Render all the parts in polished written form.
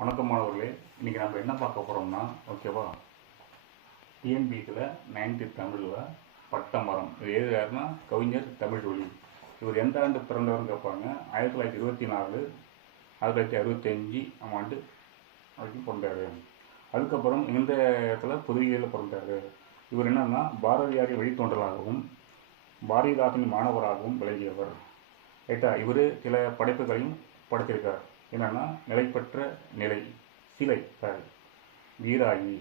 வணக்கம் மாணவர்களே. இன்றைக்கி நம்ம என்ன பார்க்க போகிறோம்னா, ஓகேவா, டிஎன்பிஎஸ்சியில் 9th தமிழில் பட்டமரம். இது யாருன்னா கவிஞர் தமிழ்வழி. இவர் எந்த ஆண்டு பிறந்தவர்னு கேட்பாங்க. 1924 1965 ஆண்டு வரைக்கும் பிறந்தார். அதுக்கப்புறம் இந்த இடத்துல புதுவையில் பிறந்தார். இவர் என்னன்னா பாரதியாரின் வழித்தோன்றலாகவும் பாரதிதாசனின் மாணவராகவும் விளங்கியவர். ரைட்டா. இவர் சில படைப்புகளையும் படைத்திருக்கார். என்னன்னா நிலைப்பற்ற நிலை, சிலை, வீராயி,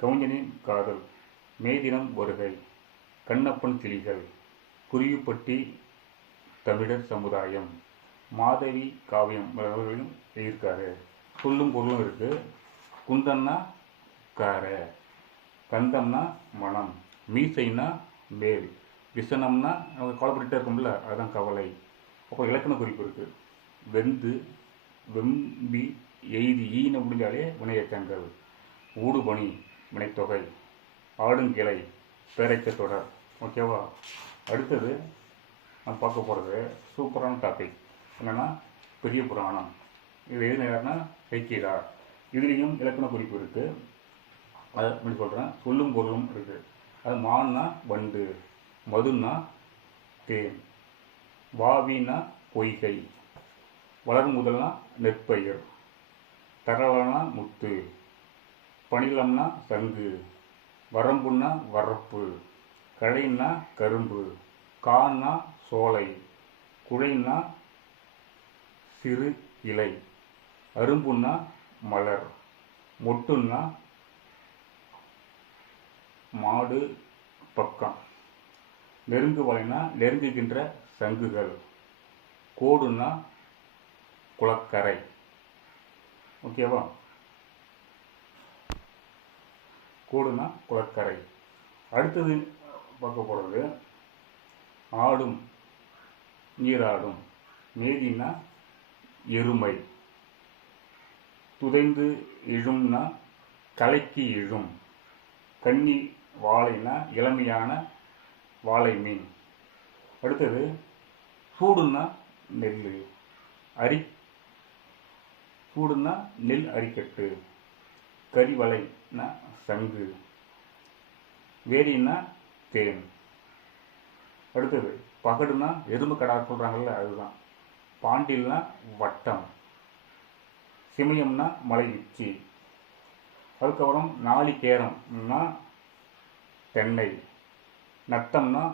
கவிஞனின் காதல், மேதினம் வருகை, கண்ணப்பன் கிளிகள், குருவிப்பட்டி தமிழர் சமுதாயம், மாதவி காவியம் அவர்களும் எழுதியிருக்காரு. சொல்லும் பொருளும் இருக்கு. குந்தன்னா கார, கந்தம்னா மனம், மீசைன்னா மேல், விசனம்னா அவங்க கவலைப்பட்டுட்டே இருக்கும்ல, அதுதான் கவலை. அப்போ இலக்கண குறிப்பு இருக்கு. வெந்து, வெம்பி, எய்தி, ஈன முடிஞ்சாலே வினையச்சங்கள், ஊடுபணி வினைத்தொகை, ஆடுங்கிளை பேரைச்ச தொடர். ஓகேவா. அடுத்தது நான் பார்க்க போகிறது சூப்பரான டாபிக். என்னென்னா பெரிய புராணம். இது எது யாருன்னா சைக்கியதார். இதுலேயும் இலக்கண குறிப்பு இருக்குது. அதை அப்படி சொல்கிறேன். சொல்லும் பொருளும் இருக்குது. அது மான்னா வண்டு, மதுன்னா தேன், வாவின்னா பொய்கை, வளர்முதல்னா நெற்பயிர், தரவனா முத்து, பணிலம்னா சங்கு, வரம்புன்னா வரப்பு, கழைன்னா கரும்பு, கான்னா சோலை, குழைன்னா சிறு இலை, அரும்புன்னா மலர், மொட்டுன்னா மாடு பக்கம், நெருங்கு வலைனா நெருங்குகின்ற சங்குகள், கோடுன்னா குளக்கரை. ஓகேவா. கோடுனா குளக்கரை. அடுத்தது பார்க்க போகிறது ஆடும் நீராடும், மேதினா எருமை, துதைந்து இழும்னா கலைக்கு இழும், கன்னி வாழைனா இளமையான வாழை மீன். அடுத்தது சூடுன்னா நெல், சூடுன்னா நெல் அரிக்கட்டு, கரிவலைன்னா சங்கு, வேலின்னா தேன். அடுத்தது பகடுனா எறும்பு கடா சொல்கிறாங்கல்ல, அதுதான். பாண்டில்னா வட்டம், சிமயம்னா மலை உச்சி. அதுக்கப்புறம் நாளிகேரம்னா தென்னை, நத்தம்னா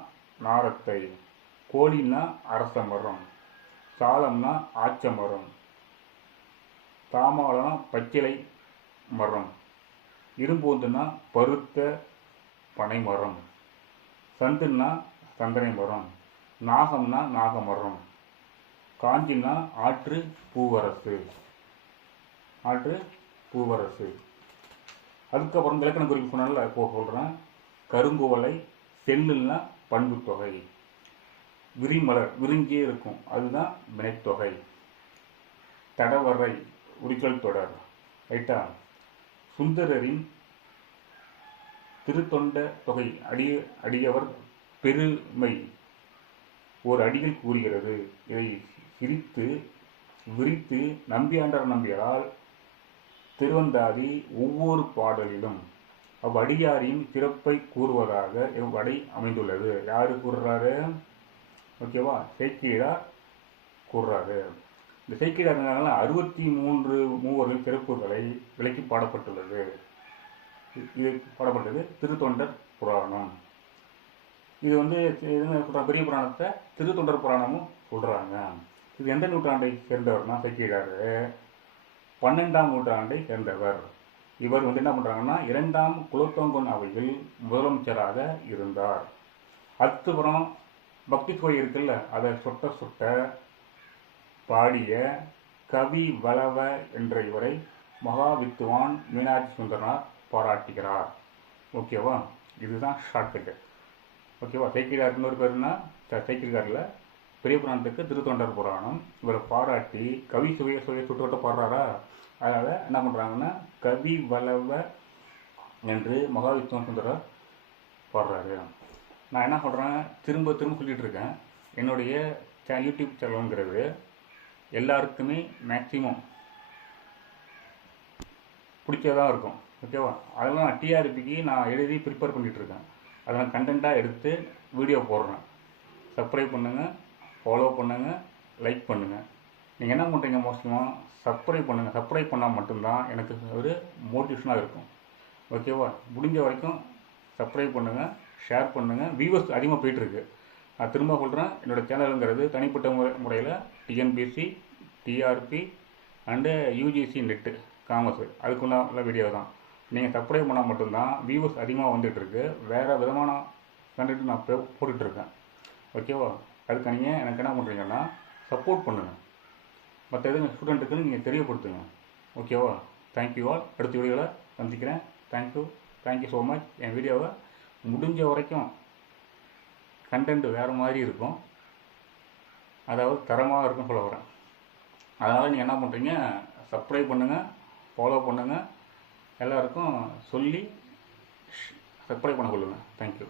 நாரத்தை, கோழின்னா அரச மரம், சாலம்னா ஆச்ச மரம், தாமாலனா பச்சிலை மரம், இரும்பூந்துன்னா பருத்த பனை மரம், சந்துன்னா சந்தனை மரம், நாகம்னா நாகமரம், காஞ்சின்னா ஆற்று பூவரசு, ஆற்று பூவரசு. அதுக்கப்புறம் இலக்கண குறிப்பு சொன்னால இப்போ சொல்கிறேன். கருங்குவலை, செல்லுன்னா பண்பு தொகை, விரிமலர் விரிஞ்சே இருக்கும், அதுதான் வினைத்தொகை, தடவரை உரிக்கல் தொடர். ரைட்டா. சுந்தரரின் திருத்தொண்ட தொகை அடியவர் பெருமை ஒரு அடியில் கூறுகிறது. இதை சிரித்து விரித்து நம்பியாண்டார் திருவந்தாதி ஒவ்வொரு பாடலிலும் அவ்வடியாரின் சிறப்பை கூறுவதாக இவ்வடை அமைந்துள்ளது. யாரு கூறுறாரு? ஓகேவா, சேக்கிழார் கூறுறாரு. இந்த சேக்கிழார் 63 மூவர்கள் சிறப்புகளை விளக்கி பாடப்பட்டுள்ளது. இது பாடப்பட்டது திருத்தொண்டர் புராணம். இது பெரிய புராணத்தை திருத்தொண்டர் புராணமும் சொல்றாங்க. இது எந்த நூற்றாண்டை சேர்ந்தவர்னா சேக்கிழார் 12ஆம் நூற்றாண்டை சேர்ந்தவர். இவர் என்ன பண்றாங்கன்னா 2ஆம் குலோத்துங்கன் அவையில் முதலமைச்சராக இருந்தார். அதுக்கப்புறம் பக்தி சுவை இருக்குல்ல, அதை சொட்ட சொட்ட பாடிய கவி வளவ என்ற இவரை மகாவித்துவான் மீனாட்சி சுந்தரனார் பாராட்டுகிறார். ஓகேவா. இதுதான் ஷார்ட்கட்டு. ஓகேவா. சேக்கிழார் இன்னொரு பேருன்னா சேக்கிழாரில் பெரிய புராணத்துக்கு திருத்தொண்டர் புராணம். இவரை பாராட்டி கவி சுவையை சுட்டுவட்ட பாடுறாரா. அதனால் என்ன பண்ணுறாங்கன்னா கவி வளவ என்று மகாவித்துவான் சுந்தரர் பாடுறாரு. நான் என்ன சொல்கிறேன், திரும்ப சொல்லிகிட்டு இருக்கேன். என்னுடைய யூடியூப் சேனலுங்கிறது எல்லாருக்குமே மேக்சிமம் பிடிச்சதாக இருக்கும். ஓகேவா? அதெல்லாம் டிஆர்பிக்கு நான் எழுதி ப்ரிப்பேர் பண்ணிகிட்ருக்கேன். அதை நான் கண்டென்ட்டாக எடுத்து வீடியோ போடுறேன். சப்ஸ்கிரைப் பண்ணுங்கள், ஃபாலோ பண்ணுங்கள், லைக் பண்ணுங்கள். நீங்கள் என்ன பண்ணுறீங்க? மோஸ்ட்லியாக சப்ஸ்கிரைப் பண்ணுங்கள். சப்ஸ்கிரைப் பண்ணால் மட்டும்தான் எனக்கு ஒரு மோட்டிவேஷனாக இருக்கும். ஓகேவா? முடிஞ்ச வரைக்கும் சப்ஸ்கிரைப் பண்ணுங்கள், ஷேர் பண்ணுங்கள். வியூவர்ஸ் அதிகமாக போயிட்டுருக்கு. நான் திரும்ப சொல்கிறேன், என்னோடய சேனலுங்கிறது தனிப்பட்ட முறையில் TNPSC, TRB and UGC NET commerce அதுக்குள்ள வீடியோ தான். நீங்கள் சப்ஸ்கிரைப் பண்ணால் மட்டும்தான் வியூவர்ஸ் அதிகமாக வந்துட்டுருக்கு. வேறு விதமான கண்டென்ட் நான் போட்டுட்ருக்கேன். ஓகேவா? அதுக்கு நீங்கள் எனக்கு என்ன பண்ணுறீங்கன்னா சப்போர்ட் பண்ணுங்கள். மற்ற எதுவும் ஸ்டூடெண்ட்டுக்குன்னு நீங்கள் தெரியப்படுத்துங்க. ஓகேவா? Thank you all. அடுத்த வீடியோவில் சந்திக்கிறேன். Thank you so much. என் வீடியோவை முடிஞ்ச வரைக்கும் கண்டென்ட் வேறு மாதிரி இருக்கும், அதாவது தரமாக இருக்குன்னு சொல்ல வரேன். அதனால் நீங்கள் என்ன பண்ணுறீங்க? சப்ஸ்கிரைப் பண்ணுங்கள், ஃபாலோ பண்ணுங்கள், எல்லாருக்கும் சொல்லி சப்ஸ்கிரைப் பண்ண சொல்லுங்கள். தேங்க்யூ.